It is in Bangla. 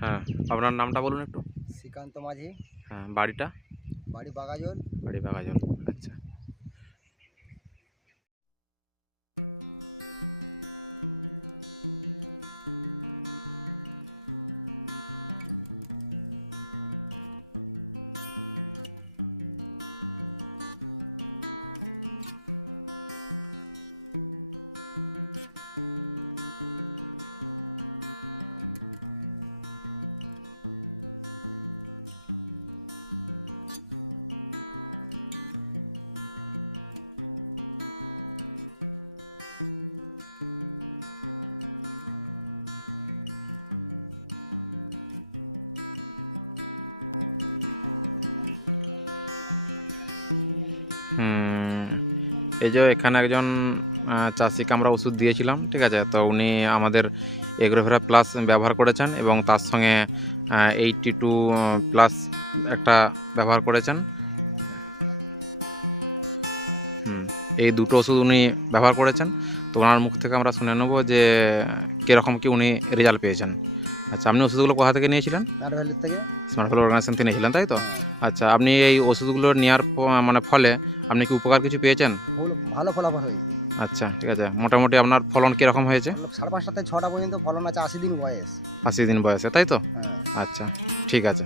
হ্যাঁ, আপনার নামটা বলুন একটু। শ্রীকান্ত মাঝি। হ্যাঁ, বাড়িটা? বাড়ি বাগাজল। বাড়ি বাগাজল। আচ্ছা। এই যে এখানে একজন চাষিকে আমরা ওষুধ দিয়েছিলাম, ঠিক আছে? তো উনি আমাদের এগ্রোভেরা প্লাস ব্যবহার করেছেন এবং তার সঙ্গে 82 প্লাস একটা ব্যবহার করেছেন। এই দুটো ওষুধ উনি ব্যবহার করেছেন। তো ওনার মুখ থেকে আমরা শুনে নেব যে কীরকম কি উনি রেজাল্ট পেয়েছেন। আচ্ছা, আপনি ওষুধগুলো কোথা থেকে নিয়েছিলেন? নাটভ্যালির থেকে। স্মার্ট ভ্যালি অর্গানাইজেশন থেকে নিয়েছিলেন, তাই তো? আচ্ছা, আপনি এই ওষুধগুলো নেওয়ার মানে ফলে আপনি কি উপকার কিছু পেয়েছেন? ভালো ফলাফল হয়েছে। আচ্ছা, ঠিক আছে। মোটামুটি আপনার ফলন কীরকম হয়েছে? 5:30 থেকে 6টা পর্যন্ত ফলন আছে, 80 দিন বয়স। 80 দিন বয়সে, তাই তো? হ্যাঁ। আচ্ছা, ঠিক আছে।